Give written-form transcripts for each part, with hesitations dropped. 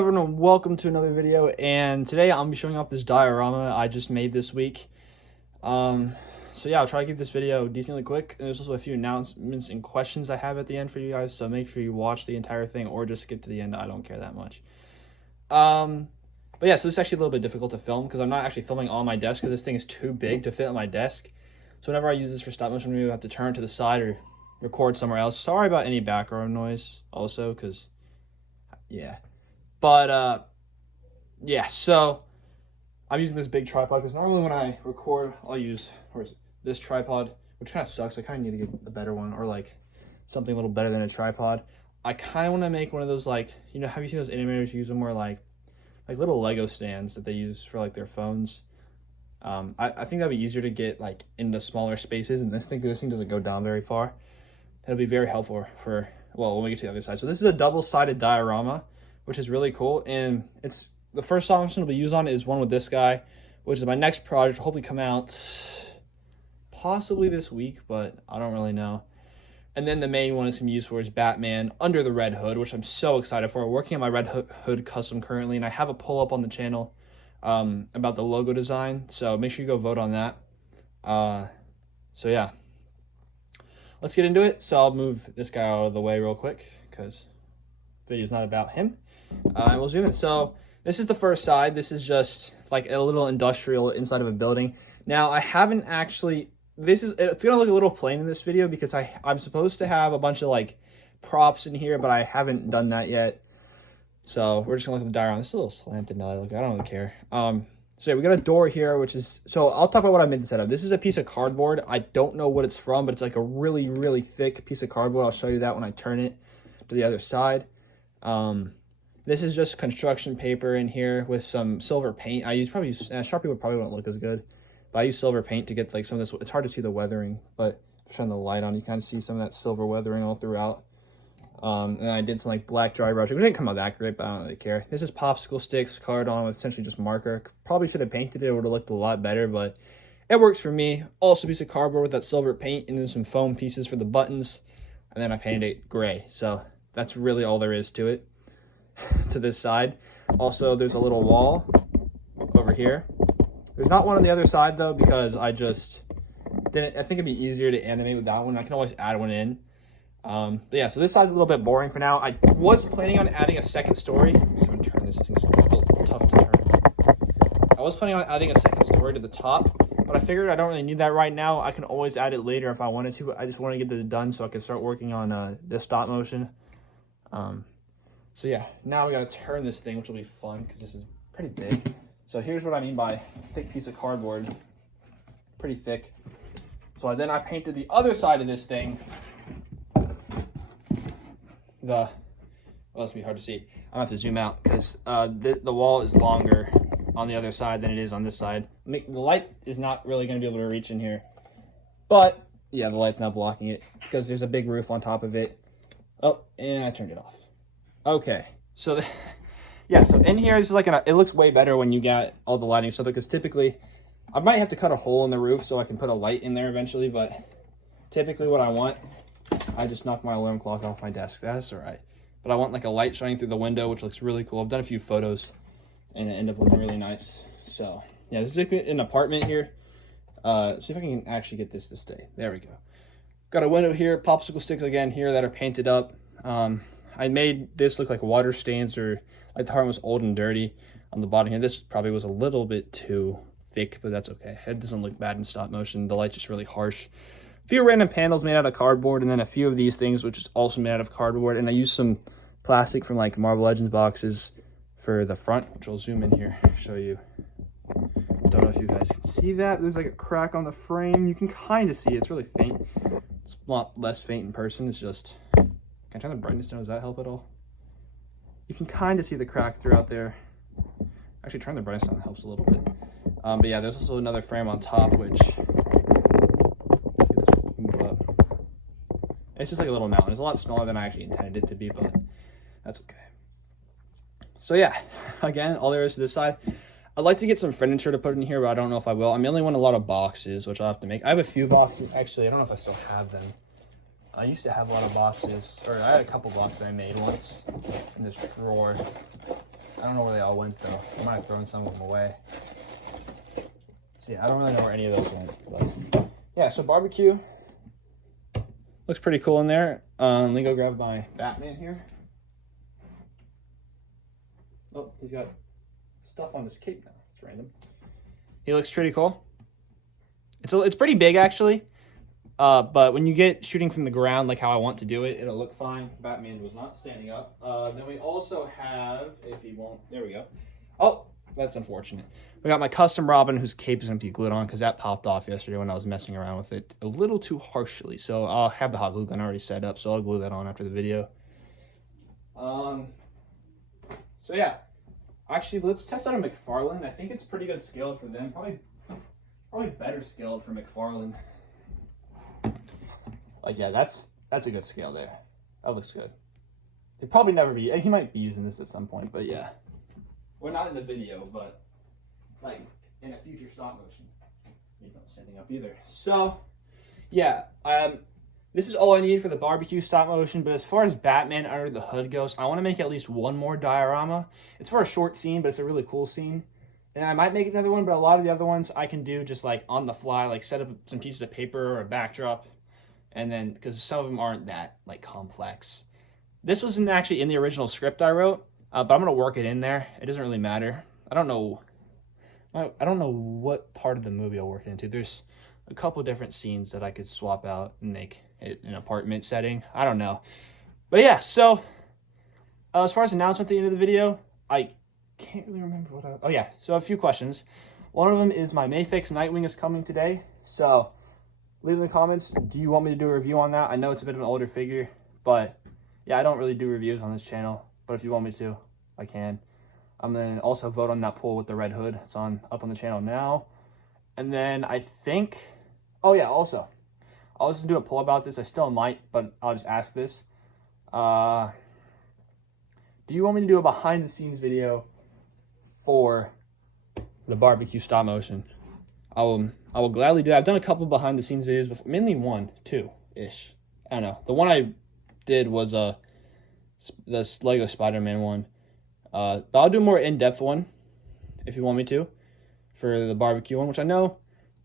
Everyone, welcome to another video, and today I'm gonna be showing off this diorama I just made this week. So yeah, I'll try to keep this video decently quick, and there's also a few announcements and questions I have at the end for you guys, so make sure you watch the entire thing or just skip to the end. I don't care that much. But yeah, so this is actually a little bit difficult to film because I'm not actually filming on my desk because this thing is too big to fit on my desk. So whenever I use this for stop motion, maybe I have to turn to the side or record somewhere else. Sorry about any background noise also, because yeah. But yeah, so I'm using this big tripod because normally when I record, I'll use this tripod, which kind of sucks. I kind of need to get a better one, or like something a little better than a tripod. I kind of want to make one of those, like, you know, have you seen those animators use them where like little Lego stands that they use for like their phones? I think that'd be easier to get like into smaller spaces, and this thing doesn't go down very far. That'll be very helpful for, well, when we get to the other side. So this is a double-sided diorama, which is really cool, and it's the first option it'll be used on is one with this guy, which is my next project. Will hopefully come out possibly this week, but I don't really know. And then the main one is going to be used for is Batman Under the Red Hood, which I'm so excited for. I'm working on my Red Hood custom currently, and I have a poll up on the channel about the logo design, so make sure you go vote on that. So yeah, let's get into it. So I'll move this guy out of the way real quick because the video's not about him. And we'll zoom in. So this is the first side. This is just like a little industrial inside of a building. Now I haven't actually, it's gonna look a little plain in this video because I'm supposed to have a bunch of like props in here, but I haven't done that yet. So we're just gonna look at the diorama. This is a little slanted now. I don't really care. So yeah, we got a door here, which is, so I'll talk about what I made instead of. This is a piece of cardboard. I don't know what it's from, but it's like a really, really thick piece of cardboard. I'll show you that when I turn it to the other side. This is just construction paper in here with some silver paint. Sharpie would probably won't look as good, but I use silver paint to get like some of this. It's hard to see the weathering, but turn the light on, you kind of see some of that silver weathering all throughout. And I did some like black dry brushing. It didn't come out that great, but I don't really care. This is popsicle sticks colored on with essentially just marker. Probably should have painted it. It would have looked a lot better, but it works for me. Also a piece of cardboard with that silver paint, and then some foam pieces for the buttons. And then I painted it gray. So that's really all there is to it. To this side. Also, there's a little wall over here. There's not one on the other side though, because I just didn't. I think it'd be easier to animate with that one. I can always add one in. But yeah, so this side's a little bit boring for now. I was planning on adding a second story. So I'm gonna turn this. Thing's a little tough to turn. I was planning on adding a second story to the top, but I figured I don't really need that right now. I can always add it later if I wanted to. I just want to get this done so I can start working on this stop motion. So yeah, now we gotta turn this thing, which will be fun because this is pretty big. So here's what I mean by thick piece of cardboard, pretty thick. So then I painted the other side of this thing. Well, it's gonna be hard to see. I'm gonna have to zoom out because the wall is longer on the other side than it is on this side. The light is not really gonna be able to reach in here, but yeah, the light's not blocking it because there's a big roof on top of it. Oh, and I turned it off. Okay, so yeah, so in here is like it looks way better when you get all the lighting stuff, because typically I might have to cut a hole in the roof so I can put a light in there eventually, but typically what I want, I just knocked my alarm clock off my desk. That's all right, but I want like a light shining through the window, which looks really cool. I've done a few photos and it ended up looking really nice. So yeah, this is an apartment here. See if I can actually get this to stay. There we go. Got a window here, popsicle sticks again here that are painted up. I made this look like water stains, or like the heart was old and dirty on the bottom here. This probably was a little bit too thick, but that's okay. It doesn't look bad in stop motion. The light's just really harsh. A few random panels made out of cardboard, and then a few of these things, which is also made out of cardboard. And I used some plastic from like Marvel Legends boxes for the front, which I'll zoom in here, show you. Don't know if you guys can see that. There's like a crack on the frame. You can kind of see it. It's really faint. It's a lot less faint in person. It's just... Can I turn the brightness down? Does that help at all? You can kind of see the crack throughout there. Actually, turn the brightness down helps a little bit. But yeah, there's also another frame on top, which... Move up. It's just like a little mountain. It's a lot smaller than I actually intended it to be, but that's okay. So yeah, again, all there is to this side. I'd like to get some furniture to put in here, but I don't know if I will. I only want a lot of boxes, which I'll have to make. I have a few boxes. Actually, I don't know if I still have them. I used to have a lot of boxes, or I had a couple boxes I made once in this drawer. I don't know where they all went though. I might have thrown some of them away. So yeah, I don't really know where any of those went. But yeah, so barbecue looks pretty cool in there. Let me go grab my Batman here. Oh, he's got stuff on his cape now. It's random. He looks pretty cool. It's pretty big actually. But when you get shooting from the ground like how I want to do it, it'll look fine. Batman was not standing up. Then we also have, if he won't, there we go. Oh, that's unfortunate. We got my custom Robin whose cape is going to be glued on because that popped off yesterday when I was messing around with it a little too harshly. So I'll have the hot glue gun already set up, so I'll glue that on after the video. So yeah, actually let's test out a McFarlane. I think it's pretty good scaled for them. Probably better scaled for McFarlane. Like, yeah, that's a good scale there. That looks good. He'd probably never be, he might be using this at some point, but yeah. Well, not in the video, but like in a future stop motion. He's not standing up either. So, yeah, this is all I need for the barbecue stop motion, but as far as Batman Under the Hood goes, I want to make at least one more diorama. It's for a short scene, but it's a really cool scene. And I might make another one, but a lot of the other ones I can do just like on the fly, like set up some pieces of paper or a backdrop. And then, because some of them aren't that, like, complex. This wasn't actually in the original script I wrote, but I'm going to work it in there. It doesn't really matter. I don't know what part of the movie I'll work it into. There's a couple different scenes that I could swap out and make it an apartment setting. I don't know. But yeah, so, as far as announcement at the end of the video, I can't really remember what oh yeah, so a few questions. One of them is my Mayfix Nightwing is coming today, so leave in the comments, do you want me to do a review on that? I know it's a bit of an older figure, but yeah, I don't really do reviews on this channel. But if you want me to, I can. I'm going to also vote on that poll with the red hood. It's up on the channel now. And then I think, oh yeah, also, I'll also do a poll about this. I still might, but I'll just ask this. Do you want me to do a behind the scenes video for the barbecue stop motion? I will gladly do that. I've done a couple behind the scenes videos before, mainly two-ish. I don't know. The one I did was this Lego Spider-Man one. But I'll do a more in-depth one if you want me to for the barbecue one, which I know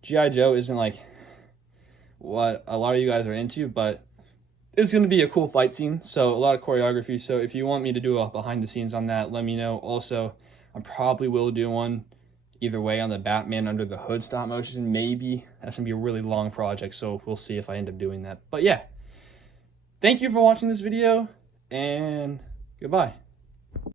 G.I. Joe isn't like what a lot of you guys are into, but it's going to be a cool fight scene, so a lot of choreography. So if you want me to do a behind the scenes on that, let me know. Also, I probably will do one either way on the Batman Under the Hood stop motion. Maybe that's gonna be a really long project, so we'll see if I end up doing that. But yeah, thank you for watching this video, and goodbye.